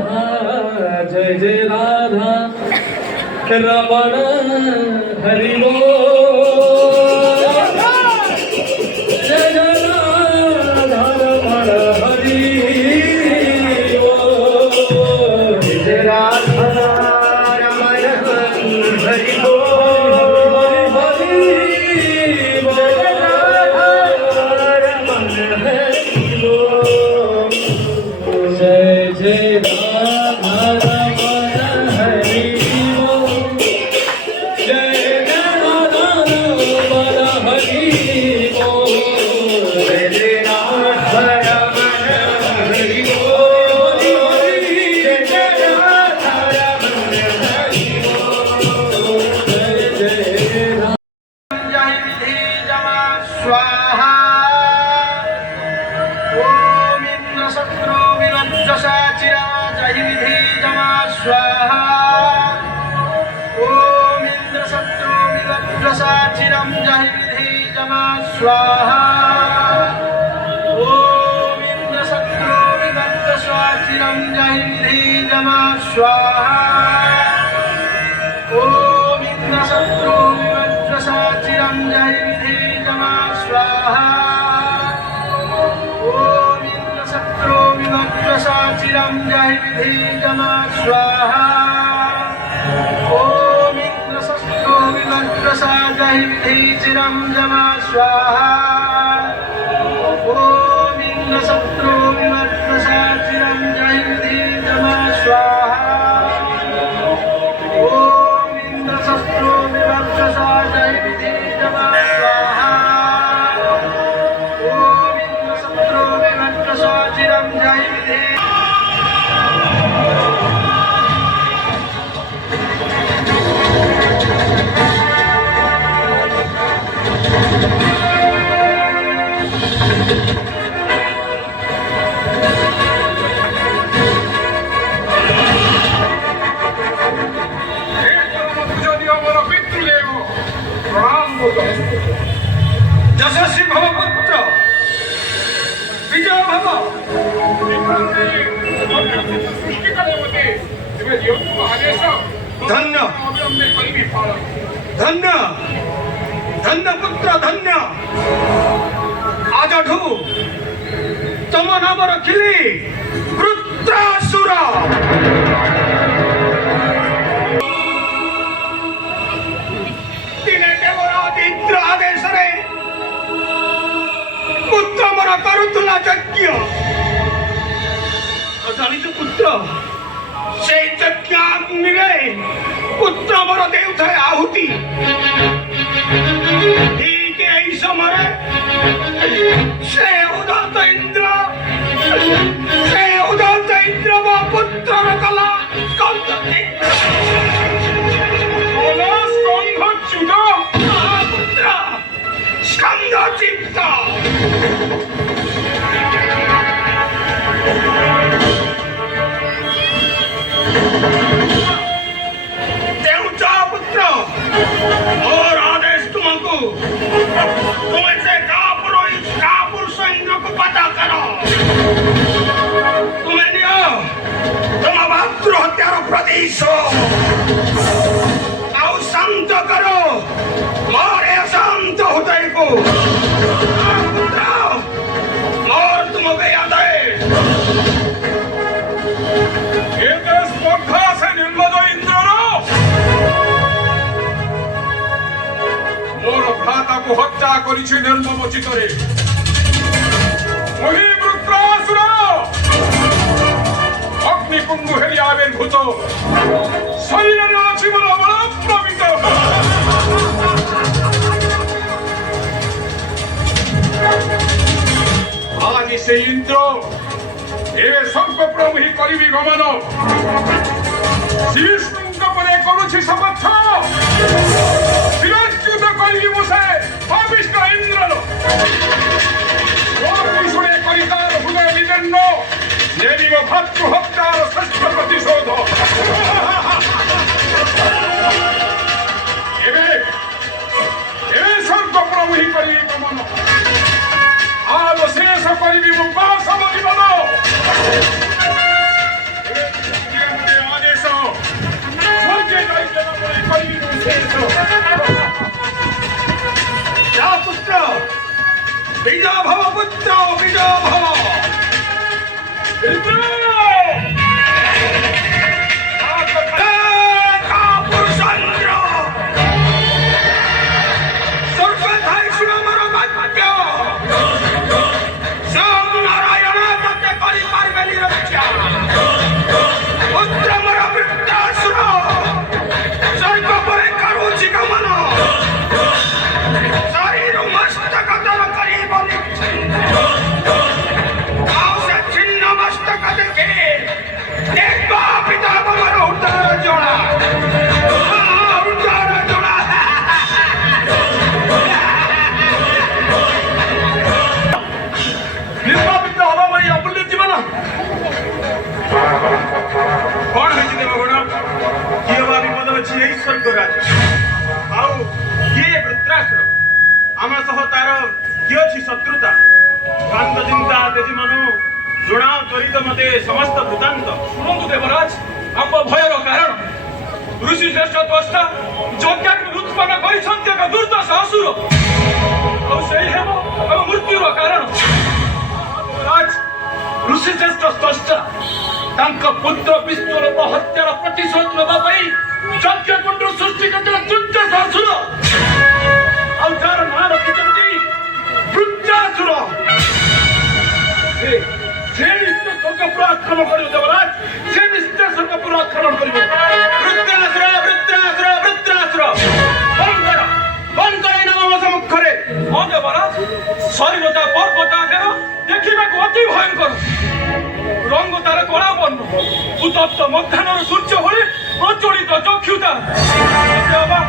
जय जय राधा रमण हरि बोल जय जय राधा रमण हरि बोल जय जय राधा रमण हरि बोल हरि बोल जय राधा रमण हरि बोल जय जय राधा रमण हरि बोल जय जय राधा रमण हरि बोल जय जय राधा रमण हरि बोल जय जय राधा रमण हरि बोल जय जय राधा जय विधि जमा स्वाहा ओम इंद्र शत्रु विवज्रसा चिरा जय विधि जमा स्वाहा ओम इंद्र शत्रु विवज्रसा चिरम जय विधि जमा स्वाहा ओम इंद्र शत्रु विवज्रसा चिरम जय विधि जमा स्वाहा ओम इंद्र शत्रु विवज्रसा चिरम जय विधि जमा स्वाहा ओम इंद्र शत्रु विवज्रसा चिरम जय विधि जमा स्वाहा ओम इंद्र शत्रु विवज्रसा जय विधि चिरम जमा स्वाहा ओम इंद्र शत्रु विवज्रसा चिरम जय विधि जमा स्वाहा ओम इंद्र शत्रु विवज्रसा जय विधि जमा स्वाहा ओम इंद्र शत्रु विवज्रसा चिरम जय विधि যশস্বী ভব পুত্র বিজয় ভব ধন্য ধন্য ধন্য পুত্র ধন্য আজঠু তম নাম রখিলি বৃত্রাসুর দিনে দেবরাজ ইন্দ্র আদেশরে পুত্র মর করুলা যজ্ঞ জানিছ পুত্র সেই যজ্ঞ অগ্নিরে পুত্র মর দেউথায় আহুতি ঠিক এই সময়ে সে উদত ইন্দ্র ମୋ ପୁତ୍ରର କଲା ସ୍କନ୍ଧଚ୍ୟୁତ ପୁତ୍ର ସ୍କନ୍ଧଚିତ୍ତ ଦେଉଛ ପୁତ୍ର ମୋର ଆଦେଶ ତୁମକୁ ତୁମେ ସେ କାପୁରୁଷ ଇନ୍ଦ୍ରକୁ ପତା କର ତୁମେ ନିଅ ତୁମ ମାତୃ ହତ୍ୟାର ପ୍ରଦେଶ ଆଉ ଶାନ୍ତ କର ମୋର ଏ ଶାନ୍ତ ହୃଦୟକୁ ମୋର ତୁମକୁ ଆଦାୟ ଏତେ ସ୍ପର୍ଦ୍ଧା ସେ ନିର୍ମଦ ଇନ୍ଦ୍ରର ମୋର ଭ୍ରାତାକୁ ହତ୍ୟା କରିଛି ନିର୍ମମ ଚିତ୍ତରେ মহিবৃত্রাসুর অগ্নিকুণ্ড হেরি আবির্ভূত শরীরের আছে বল অবলম্বিত আজ সেই ইন্দ্র এ স্বর্গপ্রমোহী করিবি গমন শ্রীবিষ্ণুଙ୍କ পরে କରୁଛି শপথ শিরচ্যুত করিবি মুসে পাপিষ্ঠ ইন্দ্রর শুনে করিতার হৃদয় বিদীর্ণ নেবিব ভাতৃ হত্যার শ্রেষ্ঠ প্রতিশোধ এবে স্বর্গপ্রমোহী করিবি গমন আজ শেষ করিবি বাসব জীবন या पुत्र विजय भव पुत्र विजय भव कौन है देवगुण किए बा विपद अच्छी यही स्वर्गराज आउ किए वृत्राश्र आम सह तार कि अच्छी शत्रुता कांत चिंता तेजी मनु जुणा त्वरित मते समस्त वृत्तांत शुणु देवराज आम भयर कारण ऋषि श्रेष्ठ त्वष्टा यज्ञाग्नि उत्पन्न କରିଛନ୍ତି ଏକ ଦୁର୍ଦ୍ଦଶ ଅସୁର ଆଉ ସେଇ ହେବ ଆମ ମୃତ୍ୟୁର କାରଣ ରାଜ ଋଷି ଶ୍ରେଷ୍ଠ ସ୍ରଷ୍ଟା ତାଙ୍କ ପୁତ୍ର ବିଷ୍ଣୁର ହତ୍ୟାର ପ୍ରତିଶୋଧ ନେବା ପାଇଁ ଯଜ୍ଞକୁଣ୍ଡ ସୃଷ୍ଟି କରିଥିବା ଦୁର୍ଦ୍ଦଶ ଅସୁର ଆଉ ଯାହାର ନାଁ ରଖିଛନ୍ତି ବୃତ୍ରାସୁର ସେ ନିଶ୍ଚୟ ସ୍ୱର୍ଗପୁର ଆକ୍ରମଣ କରିବ ଦେବରାଜ ସେ ନିଶ୍ଚୟ ସ୍ୱର୍ଗପୁର ଆକ୍ରମଣ କରିବ वृत्रासुर वृत्रासुर वृत्रासुर बंद कर नम सम्मुखरे ହଁ ଦେବରାଜ ଶରୀରତା ପର୍ବତ ଆକାର ଦେଖିବାକୁ ଅତି ଭୟଙ୍କର ରଙ୍ଗ ତାର କଳା ବର୍ଣ୍ଣ ଉତ୍ତପ୍ତ ମଧ୍ୟାହ୍ନର ସୂର୍ଯ୍ୟ ଭଳି ପ୍ରଚଳିତ ଚକ୍ଷୁ ତାର